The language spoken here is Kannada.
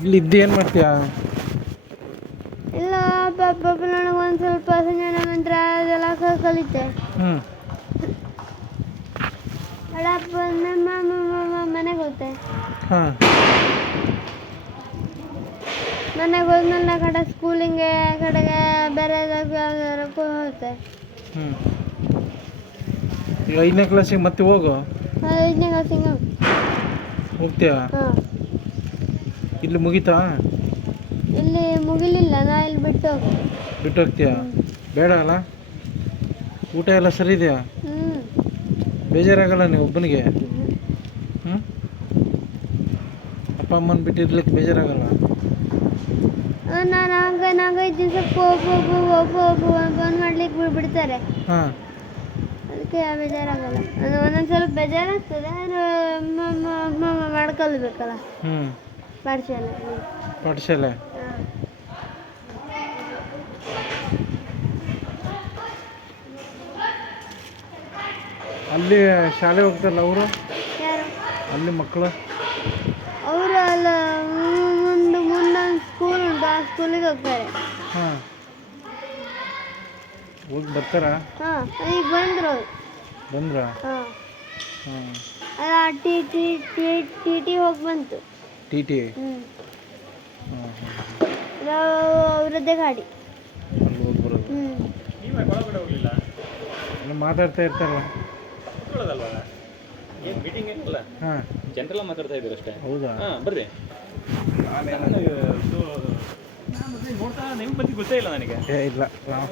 ಇಲ್ಲಿ ಇದ್ದು ಏನು ಮಾಡ್ತೀಯಾ? ಇಲ್ಲ ಪಾಪ ನನಗೆ ಒಂದು ಸ್ವಲ್ಪ ಸಂಜಾನ ಮಂತ್ರ ಅದೆಲ್ಲ ಕಲಿತೆ. ಅಡಪ್ಪ ಮನೆಗೆ ಹೋಗ್ತೆ. ಹಾಂ, ಮನೆಗೆ ಹೋದ್ಮೇಲೆ ಆ ಕಡೆ ಸ್ಕೂಲಿಂಗೆ ಆ ಕಡೆಗೆ ಬೇರೆ ಹೋಗುತ್ತೆ. ಈಗ 5ನೇ ಕ್ಲಾಸಿಗೆ ಮತ್ತೆ ಹೋಗು. 5ನೇ ಕ್ಲಾಸಿಗೆ ಹೋಗ್ತೀಯಾ? ಹಾಂ. ಇಲ್ಲಿ ಮುಗೀತಾ? ಇಲ್ಲಿ ಮುಗಿಲಿಲ್ಲ, ನಾ ಇಲ್ಲಿ ಬಿಟ್ಟು ಹೋಗ್ತೀಯಾ? ಬೇಡ ಅಲ್ಲ? ಊಟ ಎಲ್ಲ ಸರಿ ಇದೆಯಾ? ಹ್ಞೂ. ಬೇಜಾರಾಗಲ್ಲ ನೀವು ಒಬ್ಬನಿಗೆ? ಹ್ಞೂ. ಅಪ್ಪ ಅಮ್ಮನ ಬಿಟ್ಟಿರ್ಲಿಕ್ಕೆ ಬೇಜಾರಾಗಲ್ಲ? ನಾನು 4-5 ದಿವಸಕ್ಕೆ ಫೋನ್ ಮಾಡ್ಲಿಕ್ಕೆ ಬಿಡ್ತಾರೆ. ಹಾಂ, ಅದಕ್ಕೆ ಬೇಜಾರಾಗಲ್ಲ. ಅದು ಒಂದೊಂದು ಸ್ವಲ್ಪ ಬೇಜಾರಾಗ್ತದೆ, ಮಾಡ್ಕೊಳ್ಬೇಕಲ್ಲ. ಪಾಠಶಾಲೆ. ಅಲ್ಲಿ ಶಾಲೆ ಹೋಗ್ತಾರಲ್ಲ ಅವರು? ಯಾರು? ಅಲ್ಲಿ ಮಕ್ಕಳು ಅವರು ಅಲ್ಲ, ಮುಂದೊಂದು ಸ್ಕೂಲ್ ಉಂಟು, ಆ ಸ್ಕೂಲಿಗೆ ಹೋಗ್ತಾರೆ. ಹಾಂ, ಹೋಗಿ ಬರ್ತಾರಾ? ಹಾಂ, ಈಗ ಬಂದರು. ಬಂದ್ರಾ? ಹಾಂ. ಹಾಂ. ಅಲ್ಲ, ಟಿ ಹೋಗಿ ಬಂತು. ಟಿ. ಹ್ಞೂ. ಹಾಂ, ಅವರದ್ದೇ ಗಾಡಿ. ಅಲ್ಲಿ ಹೋಗಿ ಬರೋದು. ಎಲ್ಲ ಮಾತಾಡ್ತಾ ಇರ್ತಾರಲ್ಲ? ಏನು ಮೀಟಿಂಗ್ ಏನಿಲ್ಲ, ಹಾಂ, ಜನರೆಲ್ಲ ಮಾತಾಡ್ತಾ ಇದ್ದಾರೆ ಅಷ್ಟೇ. ಹೌದಾ? ಹಾಂ, ಬರ್ರಿ. ನೋಡ್ತಾ ನಿಮ್ಗೆ ಬಗ್ಗೆ ಗೊತ್ತೇ ಇಲ್ಲ ನನಗೆ. ಇಲ್ಲ ನಾವು